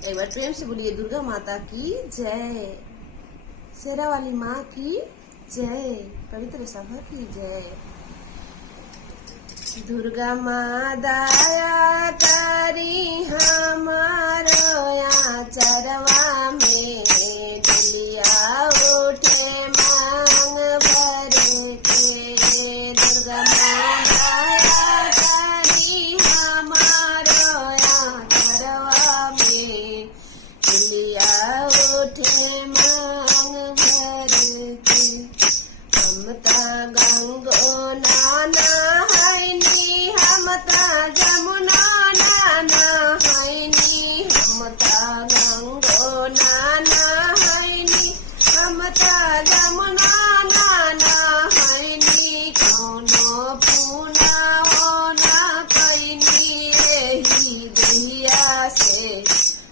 एक बार प्रेम से बोलिए दुर्गा माता की जय, शेरा वाली माँ की जय, पवित्र सभा की जय। दुर्गा माँ दया करी हमारो या चरवा में, डलिया उठे मांग भर के। दुर्गा माँ दया करी हमारो या चरवा में, डलिया उठे मांग भर के। हम ता गंगो नाना जमुना नाना हैनी, हम ता गंगो नाना हैनी, हम ता जमुना नाना हैनी। कौनो पूना होना कैनी, एही दहिया से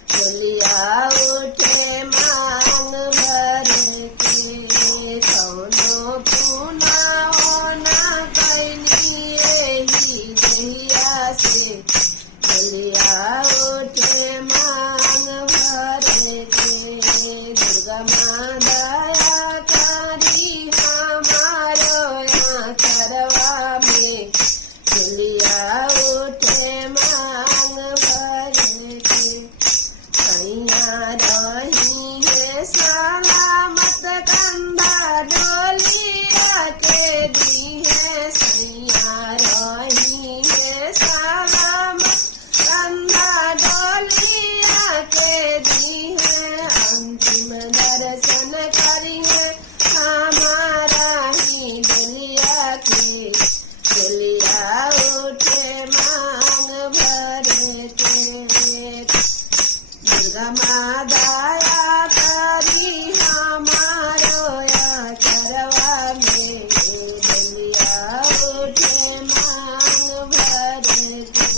डलिया उठे मांग भर के। कौनो पूना होना कैनी, एही दहिया से डलिया उठे मांग भर के। दुर्गा माँ दया करी हमारो यहाँ चरवा में, डलिया उठे मांग भर के। सैया रही है सलामत कंधा डोलिया के दी है, सैया रही है सलामत कंधा डोलिया के दी है। अंतिम दर्शन करी है हमारा ही डलिया के, डलिया उठे मांग भर के। दुर्गा माँ दया करी हमारो या चरवा में, डलिया उठे मांग भर के।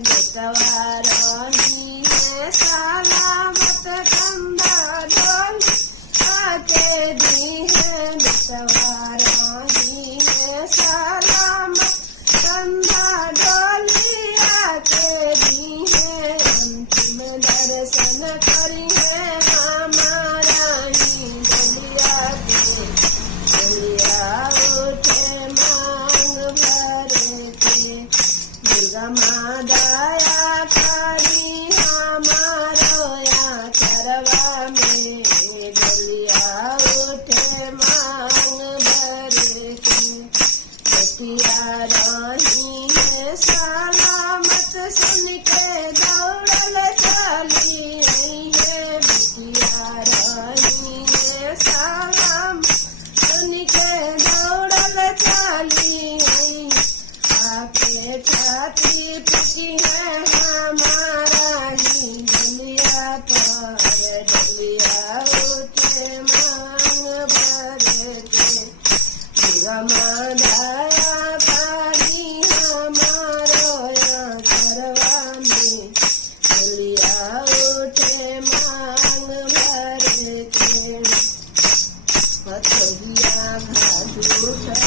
बेटवा रही है सलामत कंधा डोलिया के दी है, बेटवा रही है सलामत कंधा डोलिया के दी है। अंतिम दर्शन करी है हमारा ही डलिया के, डलिया उठे मांग भर के। दुर्गा माँ दया करी हमारो या चरवा में, डलिया उठे मांग भर के। बतिया रही है सलामत सुन के दौड़ल चली आई है, बतिया रही है सलामत सुन के दौड़ल चली आई। आके छाती पिटी है हमारा ही डलिया पर, डलिया उठे मांग भर के। दुर्गा माँ दया करी हमारो या चरवा में, डलिया उठे मांग भर के। पतहिया घाटूठा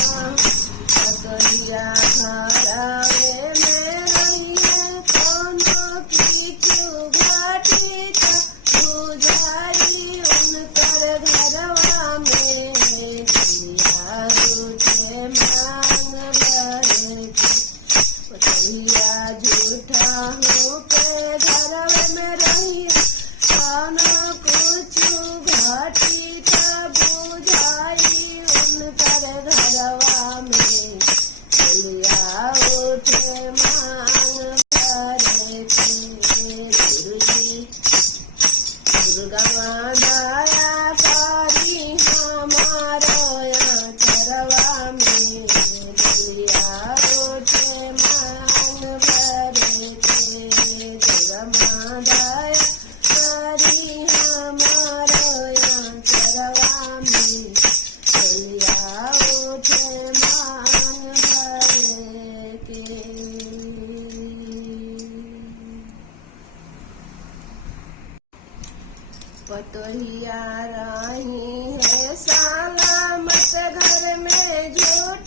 पतहिया घरावे में रहिए, कौनो किछु घाटी बुझाई उनकर घरवा में, डलिया उठे मांग भर के। पतहिया झूठा हो के घर में रहिए, कौनो कुछु घाटी बुझाई उनकर घरवा में, डलिया उठे मांग भर के। गुरुजी दुर्गा माँ दया करी हमारो या चरवा में, डलिया उठे मांग भर के। दुर्गा माँ दया करी हमारो या चरवा में, डलिया उठे मांग भर के। पतोहिया रही है सलामत घर में झूठ